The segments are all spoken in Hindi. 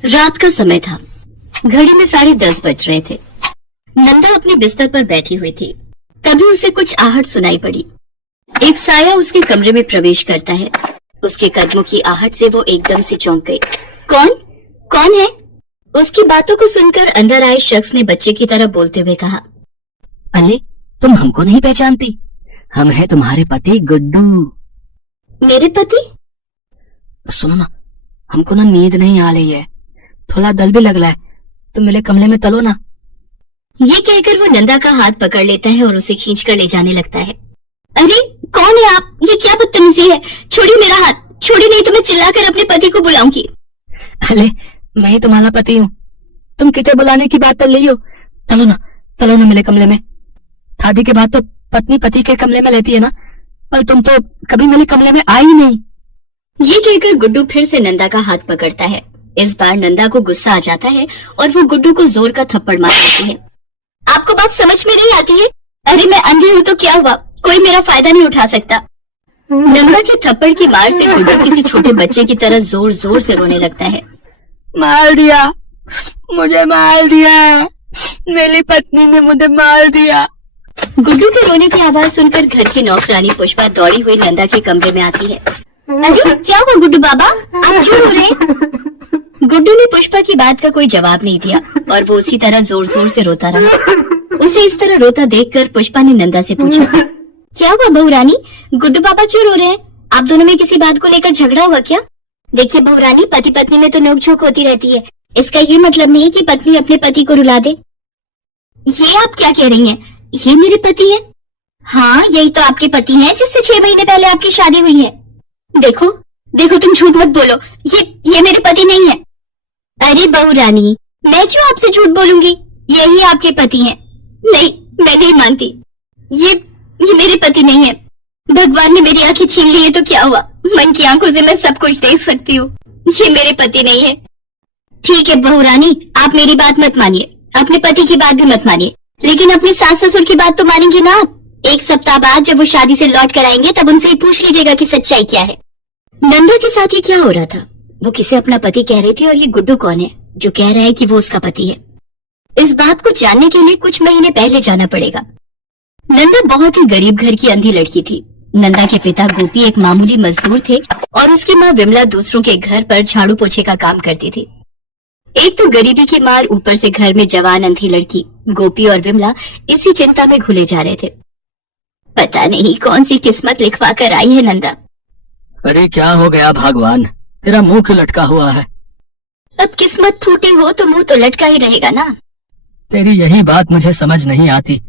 रात का समय था। घड़ी में 10:30 बज रहे थे। नंदा अपने बिस्तर पर बैठी हुई थी। तभी उसे कुछ आहट सुनाई पड़ी। एक साया उसके कमरे में प्रवेश करता है। उसके कदमों की आहट से वो एकदम से चौंक गई। कौन कौन है? उसकी बातों को सुनकर अंदर आए शख्स ने बच्चे की तरह बोलते हुए कहा, अले, तुम हमको नहीं पहचानती? हम हैं तुम्हारे पति गुड्डू। मेरे पति? सुनो ना, हमको ना नींद नहीं आ रही है, थोड़ा दल भी लग रहा है, तुम मेरे कमरे में तलो ना। ये कहकर वो नंदा का हाथ पकड़ लेता है और उसे खींचकर ले जाने लगता है। अरे कौन है आप? ये क्या बदतमीजी है? छोड़िए मेरा हाथ, छोड़िए नहीं तो मैं चिल्लाकर अपने पति को बुलाऊंगी। अले, मैं ही तुम्हारा पति हूँ, तुम कितने बुलाने की बात कर रही हो? तलो ना मेरे कमरे में। शादी के बाद तो पत्नी पति के कमरे में रहती है ना, पर तुम तो कभी मेरे कमरे में आई ही नहीं। ये कहकर गुड्डू फिर से नंदा का हाथ पकड़ता है। इस बार नंदा को गुस्सा आ जाता है और वो गुड्डू को जोर का थप्पड़ मार देती है। आपको बात समझ में नहीं आती है? अरे मैं अंधी हूँ तो क्या हुआ, कोई मेरा फायदा नहीं उठा सकता। नंदा के थप्पड़ की मार से गुड्डू किसी छोटे बच्चे की तरह जोर जोर से रोने लगता है। मार दिया, मुझे मार दिया, मेरी पत्नी ने मुझे मार दिया। गुड्डू के रोने की आवाज सुनकर घर की नौकरानी पुष्पा दौड़ी हुई नंदा के कमरे में आती है। अरे क्या हुआ गुड्डू बाबा, आप क्यों रो रहे हैं? गुड्डू ने पुष्पा की बात का कोई जवाब नहीं दिया और वो उसी तरह जोर जोर से रोता रहा। उसे इस तरह रोता देखकर पुष्पा ने नंदा से पूछा, क्या हुआ बहू रानी, गुड्डू बाबा क्यों रो रहे हैं? आप दोनों में किसी बात को लेकर झगड़ा हुआ क्या? देखिए बहू रानी, पति पत्नी में तो नोकझोंक होती रहती है, इसका ये मतलब नहीं कि पत्नी अपने पति को रुला दे। ये आप क्या कह रही हैं? ये मेरे पति है। हाँ, यही तो आपके पति हैं जिससे 6 महीने पहले आपकी शादी हुई है। देखो तुम झूठ मत बोलो, ये मेरे पति नहीं है। अरे बहू रानी, मैं क्यों आपसे झूठ बोलूंगी? यही आपके पति हैं। नहीं, मैं नहीं मानती, ये मेरे पति नहीं है। भगवान ने मेरी आंखें छीन ली है तो क्या हुआ, मन की आंखों से मैं सब कुछ देख सकती हूँ। ये मेरे पति नहीं है। ठीक है बहू रानी, आप मेरी बात मत मानिए, अपने पति की बात भी मत मानिए, लेकिन अपने सास ससुर की बात तो मानेंगे ना आप। 1 सप्ताह बाद जब वो शादी से लौट कर आएंगे तब उनसे ही पूछ लीजिएगा कि सच्चाई क्या है। नंदा के साथ ये क्या हो रहा था? वो किसे अपना पति कह रही थी और ये गुड्डू कौन है जो कह रहा है कि वो उसका पति है? इस बात को जानने के लिए कुछ महीने पहले जाना पड़ेगा। नंदा बहुत ही गरीब घर की अंधी लड़की थी। नंदा के पिता गोपी एक मामूली मजदूर थे और उसकी माँ विमला दूसरों के घर पर झाड़ू पोछे का काम करती थी। एक तो गरीबी की मार, ऊपर से घर में जवान अंधी लड़की। गोपी और विमला इसी चिंता में घुले जा रहे थे। पता नहीं कौन सी किस्मत लिखवा कर आई है नंदा। अरे क्या हो गया भगवान, तेरा मुंह क्यों लटका हुआ है? अब किस्मत फूटी हो तो मुंह तो लटका ही रहेगा ना। तेरी यही बात मुझे समझ नहीं आती।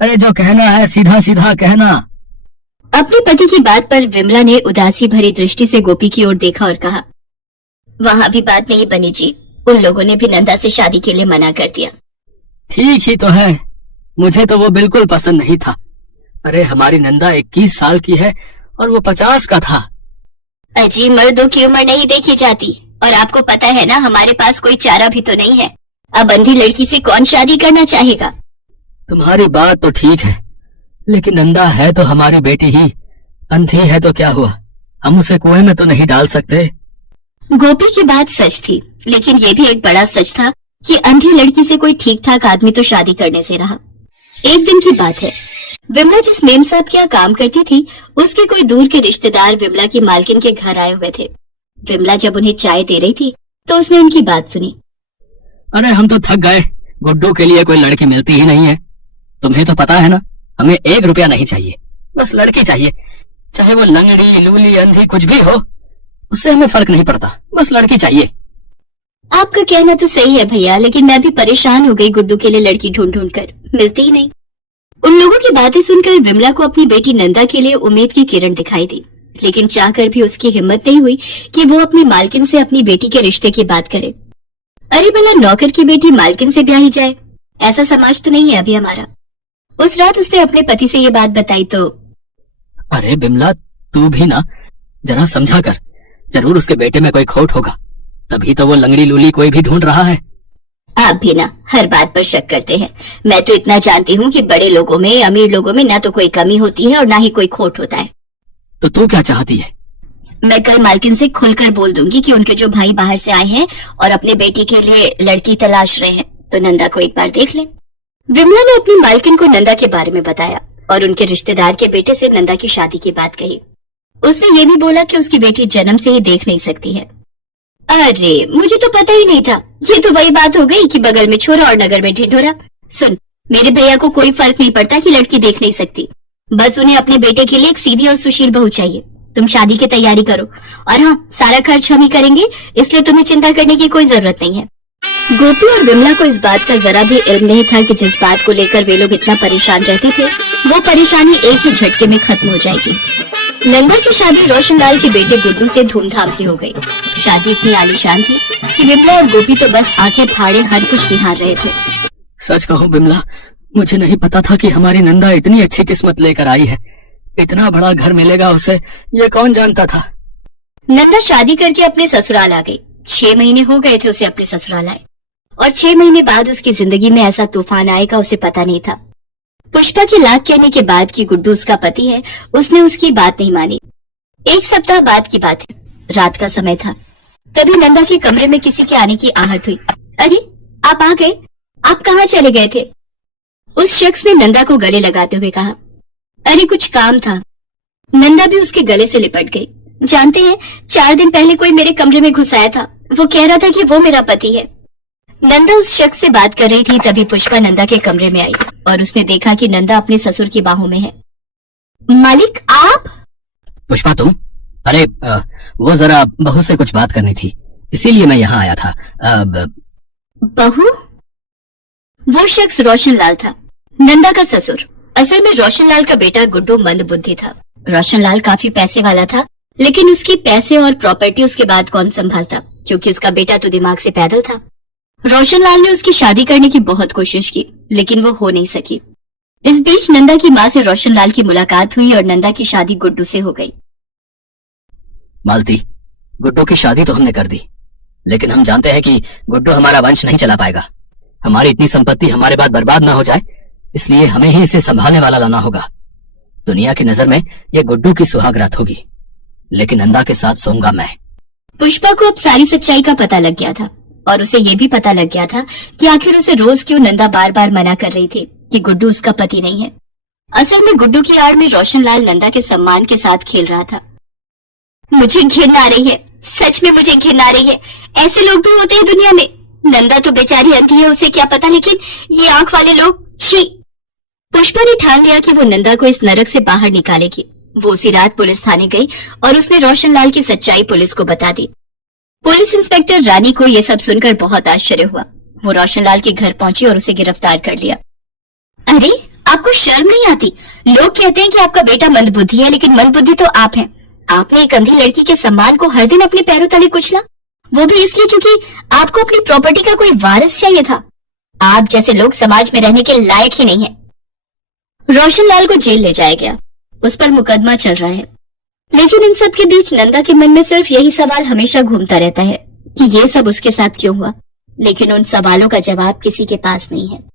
अरे जो कहना है सीधा सीधा कहना। अपने पति की बात पर विमला ने उदासी भरी दृष्टि से गोपी की ओर देखा और कहा, वहाँ भी बात नहीं बनी जी, उन लोगों ने भी नंदा से शादी के लिए मना कर दिया। ठीक ही तो है, मुझे तो वो बिल्कुल पसंद नहीं था। अरे हमारी नंदा 21 साल की है और वो 50 का था। अजी, मर्दों की उम्र नहीं देखी जाती, और आपको पता है ना हमारे पास कोई चारा भी तो नहीं है। अब अंधी लड़की से कौन शादी करना चाहेगा? तुम्हारी बात तो ठीक है, लेकिन नंदा है तो हमारी बेटी ही, अंधी है तो क्या हुआ, हम उसे कुएं में तो नहीं डाल सकते। गोपी की बात सच थी, लेकिन ये भी एक बड़ा सच था कि अंधी लड़की से कोई ठीक ठाक आदमी तो शादी करने से रहा। एक दिन की बात है, विमला जिस मेम साहब के यहाँ काम करती थी, उसके कोई दूर के रिश्तेदार विमला की मालकिन के घर आए हुए थे। विमला जब उन्हें चाय दे रही थी तो उसने उनकी बात सुनी। अरे हम तो थक गए, गुड्डू के लिए कोई लड़की मिलती ही नहीं है। तुम्हें तो पता है ना, हमें 1 रुपया नहीं चाहिए, बस लड़की चाहिए, चाहे वो लंगड़ी लूली अंधी कुछ भी हो, उससे हमें फर्क नहीं पड़ता, बस लड़की चाहिए। आपका कहना तो सही है भैया, लेकिन मैं भी परेशान हो गई गुड्डू के लिए लड़की ढूंढ ढूंढ कर, मिलती ही नहीं। उन लोगों की बातें सुनकर विमला को अपनी बेटी नंदा के लिए उम्मीद की किरण दिखाई दी, लेकिन चाहकर भी उसकी हिम्मत नहीं हुई कि वो अपनी मालकिन से अपनी बेटी के रिश्ते की बात करे। अरे भला नौकर की बेटी मालकिन से ब्याही जाए, ऐसा समाज तो नहीं है अभी हमारा। उस रात उसने अपने पति से ये बात बताई तो। अरे बिमला, तू भी ना जरा समझा कर, जरूर उसके बेटे में कोई खोट होगा, तभी तो वो लंगड़ी लूली कोई भी ढूंढ रहा है। आप भी ना हर बात पर शक करते हैं। मैं तो इतना जानती हूँ कि बड़े लोगों में, अमीर लोगों में ना तो कोई कमी होती है और ना ही कोई खोट होता है। तो तू क्या चाहती है? मैं कल मालकिन से खुलकर बोल दूंगी कि उनके जो भाई बाहर से आए हैं और अपने बेटी के लिए लड़की तलाश रहे हैं, तो नंदा को एक बार देख ले। विमला ने अपनी मालकिन को नंदा के बारे में बताया और उनके रिश्तेदार के बेटे से नंदा की शादी की बात कही। उसने ये भी बोला कि उसकी बेटी जन्म से ही देख नहीं सकती है। अरे मुझे तो पता ही नहीं था। ये तो वही बात हो गई कि बगल में छोरा और नगर में ढिंढोरा। सुन, मेरे भैया को कोई फर्क नहीं पड़ता कि लड़की देख नहीं सकती, बस उन्हें अपने बेटे के लिए एक सीधी और सुशील बहू चाहिए। तुम शादी की तैयारी करो और हाँ, सारा खर्च हम ही करेंगे, इसलिए तुम्हें चिंता करने की कोई जरूरत नहीं है। गोपी और विमला को इस बात का जरा भी इल्म नहीं था कि जिस बात को लेकर वे लोग इतना परेशान रहते थे, वो परेशानी एक ही झटके में खत्म हो जाएगी। नंदा की शादी रोशनलाल के बेटे गुड्डू से धूमधाम से हो गई। शादी इतनी आलीशान थी कि विमला और गोपी तो बस आंखें फाड़े हर कुछ निहार रहे थे। सच कहूँ विमला, मुझे नहीं पता था कि हमारी नंदा इतनी अच्छी किस्मत लेकर आई है। इतना बड़ा घर मिलेगा उसे, ये कौन जानता था। नंदा शादी करके अपने ससुराल आ गई। 6 महीने हो गए थे उसे अपने ससुराल आए, और 6 महीने बाद उसकी जिंदगी में ऐसा तूफान आएगा उसे पता नहीं था। पुष्पा के लाख कहने के बाद कि गुड्डू उसका पति है, उसने उसकी बात नहीं मानी। 1 सप्ताह बाद की बात है, रात का समय था। तभी नंदा के कमरे में किसी के आने की आहट हुई। अरे आप आ गए, आप कहाँ चले गए थे? उस शख्स ने नंदा को गले लगाते हुए कहा। अरे कुछ काम था। नंदा भी उसके गले से लिपट गई। जानते हैं, 4 दिन पहले कोई मेरे कमरे में घुस आया था। वो कह रहा था कि वो मेरा पति है। नंदा उस शख्स से बात कर रही थी, तभी पुष्पा नंदा के कमरे में आई और उसने देखा कि नंदा अपने ससुर की बाहों में है। मालिक आप? पुष्पा तुम? अरे वो जरा बहू से कुछ बात करनी थी, इसीलिए मैं यहाँ आया था। बहू? वो शख्स रोशनलाल था, नंदा का ससुर। असल में रोशनलाल का बेटा गुड्डू मंदबुद्धि था। रोशनलाल काफी पैसे वाला था, लेकिन उसकी पैसे और प्रॉपर्टी उसके बाद कौन संभालता, क्योंकि उसका बेटा तो दिमाग से पैदल था। रोशनलाल ने उसकी शादी करने की बहुत कोशिश की, लेकिन वो हो नहीं सकी। इस बीच नंदा की माँ से रोशनलाल की मुलाकात हुई और नंदा की शादी गुड्डू से हो गई। मालती, गुड्डू की शादी तो हमने कर दी, लेकिन हम जानते हैं कि गुड्डू हमारा वंश नहीं चला पाएगा। हमारी इतनी संपत्ति हमारे बाद बर्बाद ना हो जाए, इसलिए हमें ही इसे संभालने वाला लाना होगा। दुनिया की नजर में ये गुड्डू की सुहागरात होगी, लेकिन नंदा के साथ सोऊंगा मैं। पुष्पा को अब सारी सच्चाई का पता लग गया था, और उसे ये भी पता लग गया था कि आखिर उसे रोज क्यों नंदा बार बार मना कर रही थी कि गुड्डू उसका पति नहीं है। असल में गुड्डू की आड़ में रोशनलाल नंदा के सम्मान के साथ खेल रहा था। मुझे घिन आ रही है, सच में मुझे घिन आ रही है। ऐसे लोग भी होते हैं दुनिया में। नंदा तो बेचारी अंधी है, उसे क्या पता, लेकिन ये आंख वाले लोग, छी। पुष्पा ने ठान लिया कि वो नंदा को इस नरक से बाहर निकालेगी। वो उसी रात पुलिस थाने गई और उसने रोशनलाल की सच्चाई पुलिस को बता दी। पुलिस इंस्पेक्टर रानी को यह सब सुनकर बहुत आश्चर्य हुआ। वो रोशनलाल के घर पहुंची और उसे गिरफ्तार कर लिया। अरे आपको शर्म नहीं आती? लोग कहते हैं कि आपका बेटा मंदबुद्धि है, लेकिन मंदबुद्धि तो आप हैं। आपने एक अंधी लड़की के सम्मान को हर दिन अपने पैरों तले कुचला, वो भी इसलिए क्योंकि आपको अपनी प्रॉपर्टी का कोई वारिस चाहिए था। आप जैसे लोग समाज में रहने के लायक ही नहीं है। रोशनलाल को जेल ले जाया गया, उस पर मुकदमा चल रहा है। लेकिन इन सब के बीच नंदा के मन में सिर्फ यही सवाल हमेशा घूमता रहता है कि ये सब उसके साथ क्यों हुआ, लेकिन उन सवालों का जवाब किसी के पास नहीं है।